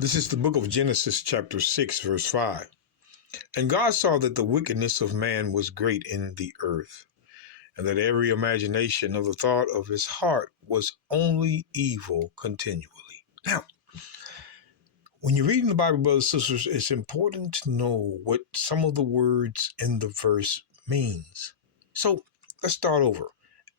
This is the book of Genesis, chapter 6, verse 5. And God saw that the wickedness of man was great in the earth, and that every imagination of the thought of his heart was only evil continually. Now, when you're reading the Bible, brothers and sisters, it's important to know what some of the words in the verse means. So let's start over.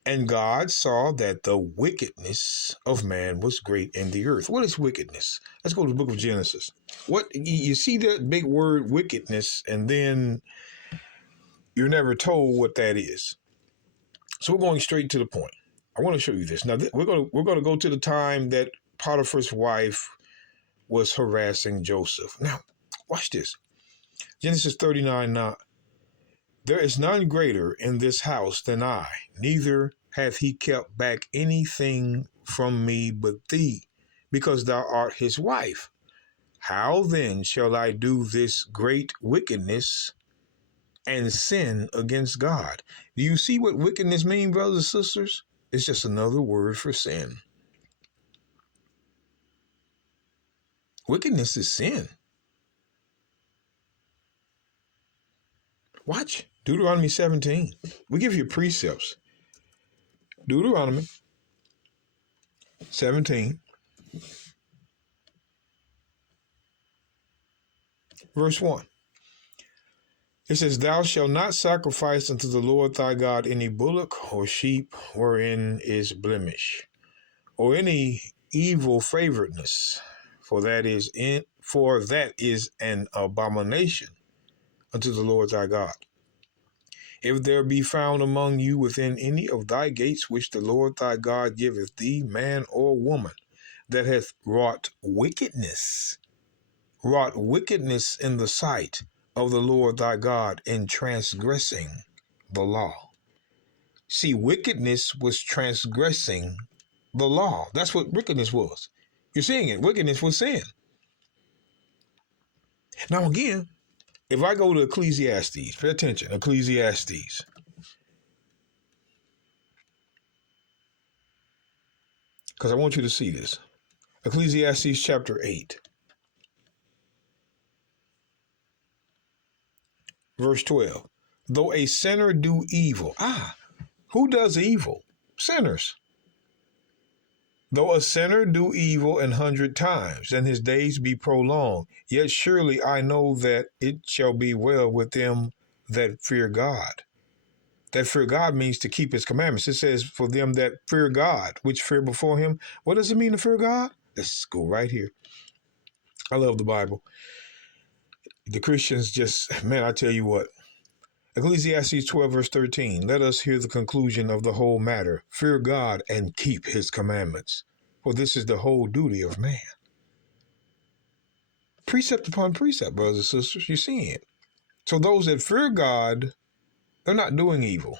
And God saw that the wickedness of man was great in the earth. What is wickedness? Let's go to the book of Genesis. What you see that big word wickedness, and then you're never told what that is. So we're going straight to the point. I want to show you this. Now we're going to go to the time that Potiphar's wife was harassing Joseph. Now, watch this. Genesis 39:9. There is none greater in this house than I, neither hath he kept back anything from me but thee, because thou art his wife. How then shall I do this great wickedness and sin against God? Do you see what wickedness means, brothers and sisters? It's just another word for sin. Wickedness is sin. Watch Deuteronomy 17. We give you precepts. Deuteronomy 17, verse 1. It says, Thou shalt not sacrifice unto the Lord thy God any bullock or sheep wherein is blemish, or any evil favoredness, for that is an abomination unto the Lord thy God. If there be found among you within any of thy gates which the Lord thy God giveth thee, man or woman, that hath wrought wickedness in the sight of the Lord thy God in transgressing the law. See, wickedness was transgressing the law. That's what wickedness was. You're seeing it. Wickedness was sin. Now again, if I go to Ecclesiastes, pay attention, Ecclesiastes. Because I want you to see this. Ecclesiastes chapter 8. Verse 12. Though a sinner do evil. Who does evil? Sinners. Though a sinner do evil 100 times, and his days be prolonged, yet surely I know that it shall be well with them that fear God. That fear God means to keep his commandments. It says, for them that fear God, which fear before him. What does it mean to fear God? Let's go right here. I love the Bible. The Christians just, man, I tell you what. Ecclesiastes 12, verse 13. Let us hear the conclusion of the whole matter. Fear God and keep his commandments, for this is the whole duty of man. Precept upon precept, brothers and sisters. You're seeing it. So those that fear God, they're not doing evil.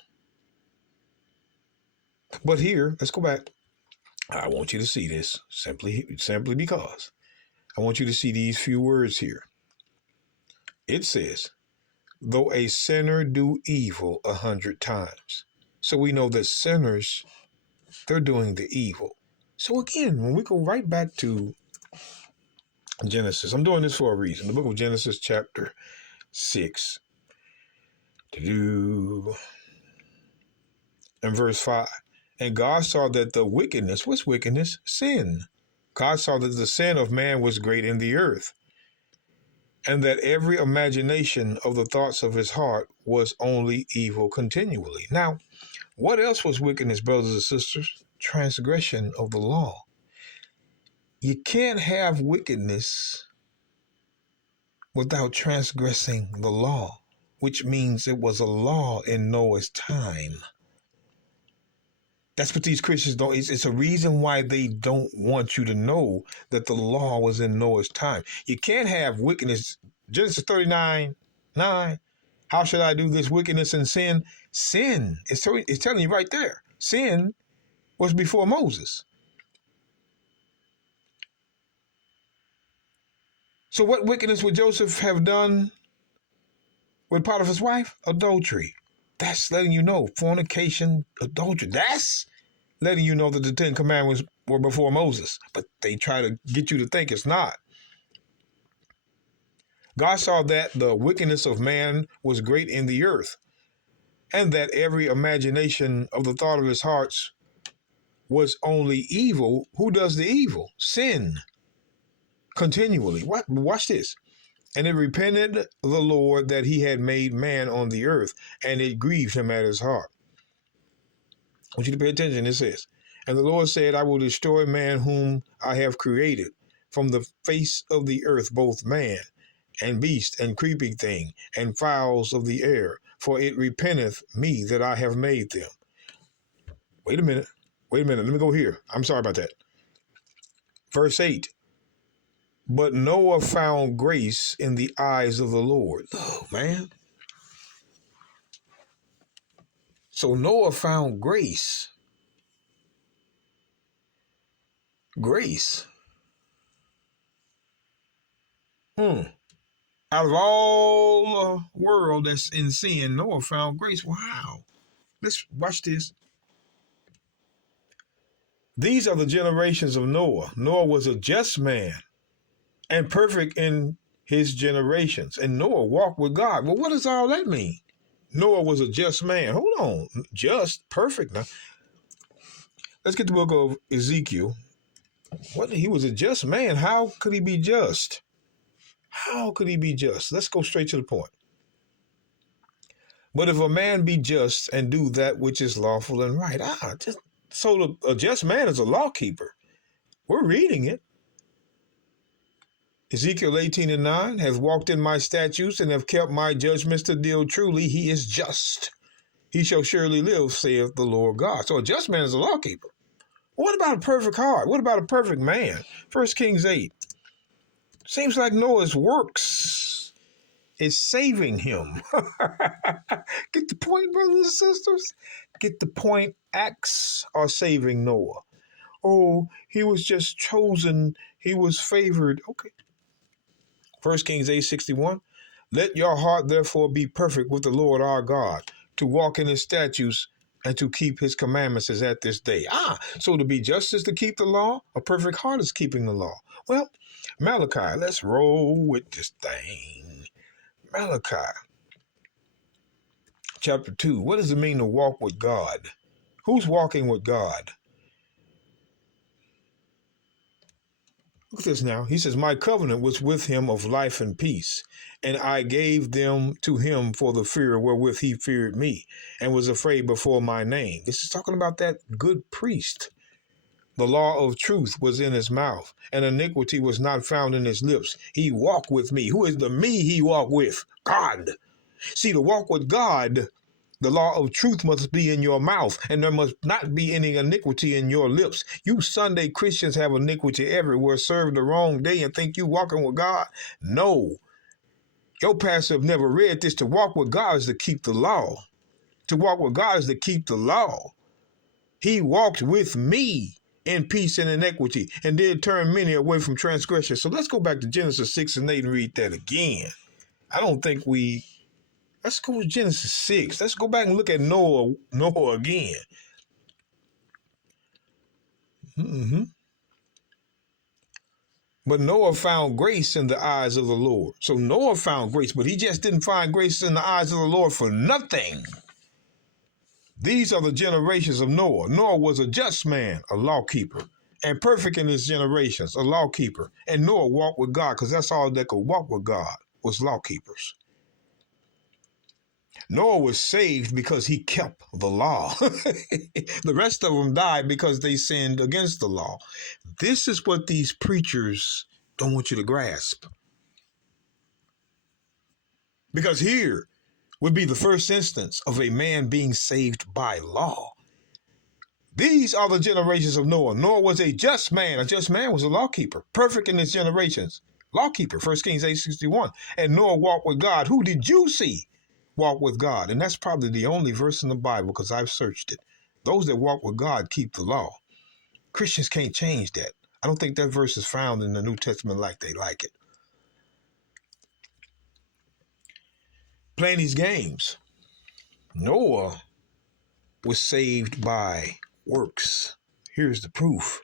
But here, let's go back. I want you to see this simply because I want you to see these few words here. It says, though a sinner do evil 100 times. So we know that sinners, they're doing the evil. So again, when we go right back to Genesis, I'm doing this for a reason. The book of Genesis, chapter 6. And verse 5. And God saw that the wickedness, what's wickedness? Sin. God saw that the sin of man was great in the earth, and that every imagination of the thoughts of his heart was only evil continually. Now, what else was wickedness, brothers and sisters? Transgression of the law. You can't have wickedness without transgressing the law, which means it was a law in Noah's time. That's what these Christians don't. It's a reason why they don't want you to know that the law was in Noah's time. You can't have wickedness. Genesis 39:9. How should I do this wickedness and sin? Sin. It's telling you right there. Sin was before Moses. So what wickedness would Joseph have done with Potiphar's wife? Adultery. That's letting you know. Fornication, adultery. That's letting you know that the 10 Commandments were before Moses. But they try to get you to think it's not. God saw that the wickedness of man was great in the earth, and that every imagination of the thought of his hearts was only evil. Who does the evil? Sin. Continually. What? Watch this. And it repented the Lord that he had made man on the earth, and it grieved him at his heart. I want you to pay attention. It says, and the Lord said, I will destroy man whom I have created from the face of the earth, both man and beast and creeping thing and fowls of the air, for it repenteth me that I have made them. Wait a minute. Let me go here. I'm sorry about that. Verse 8. But Noah found grace in the eyes of the Lord. Oh, man. So Noah found grace. Grace. Out of all the world that's in sin, Noah found grace. Wow. Let's watch this. These are the generations of Noah. Noah was a just man and perfect in his generations. And Noah walked with God. Well, what does all that mean? Noah was a just man. Hold on. Just, perfect. Now, let's get the book of Ezekiel. What? He was a just man. How could he be just? How could he be just? Let's go straight to the point. But if a man be just and do that which is lawful and right, so a just man is a law keeper. We're reading it. Ezekiel 18:9 has walked in my statutes and have kept my judgments to deal truly. He is just. He shall surely live, saith the Lord God. So a just man is a law keeper. What about a perfect heart? What about a perfect man? 1 Kings 8. Seems like Noah's works is saving him. Get the point, brothers and sisters? Get the point. Acts are saving Noah. Oh, he was just chosen. He was favored. Okay. 1 Kings 8:61. Let your heart therefore be perfect with the Lord our God, to walk in his statutes and to keep his commandments as at this day. So to be just is to keep the law. A perfect heart is keeping the law. Well, Malachi, let's roll with this thing. Malachi chapter 2. What does it mean to walk with God? Who's walking with God? Look at this now. He says, my covenant was with him of life and peace, and I gave them to him for the fear wherewith he feared me, and was afraid before my name. This is talking about that good priest. The law of truth was in his mouth, and iniquity was not found in his lips. He walked with me. Who is the me he walked with? God. See, to walk with God, the law of truth must be in your mouth, and there must not be any iniquity in your lips. You Sunday Christians have iniquity everywhere, serve the wrong day and think you walking with God. No. Your pastor have never read this. To walk with God is to keep the law. To walk with God is to keep the law. He walked with me in peace and in equity, and did turn many away from transgression. So let's go back to Genesis 6:8 and read that again. Let's go to Genesis 6. Let's go back and look at Noah again. But Noah found grace in the eyes of the Lord. So Noah found grace, but he just didn't find grace in the eyes of the Lord for nothing. These are the generations of Noah. Noah was a just man, a law keeper, and perfect in his generations, a law keeper. And Noah walked with God, because that's all that could walk with God, was law keepers. Noah was saved because he kept the law. The rest of them died because they sinned against the law. This is what these preachers don't want you to grasp. Because here would be the first instance of a man being saved by law. These are the generations of Noah. Noah was a just man. A just man was a law keeper, perfect in his generations. Law keeper, 1 Kings 8:61. And Noah walked with God. Who did you see walk with God? And that's probably the only verse in the Bible, because I've searched it. Those that walk with God keep the law. Christians can't change that. I don't think that verse is found in the New Testament like they like it. Playing these games. Noah was saved by works. Here's the proof.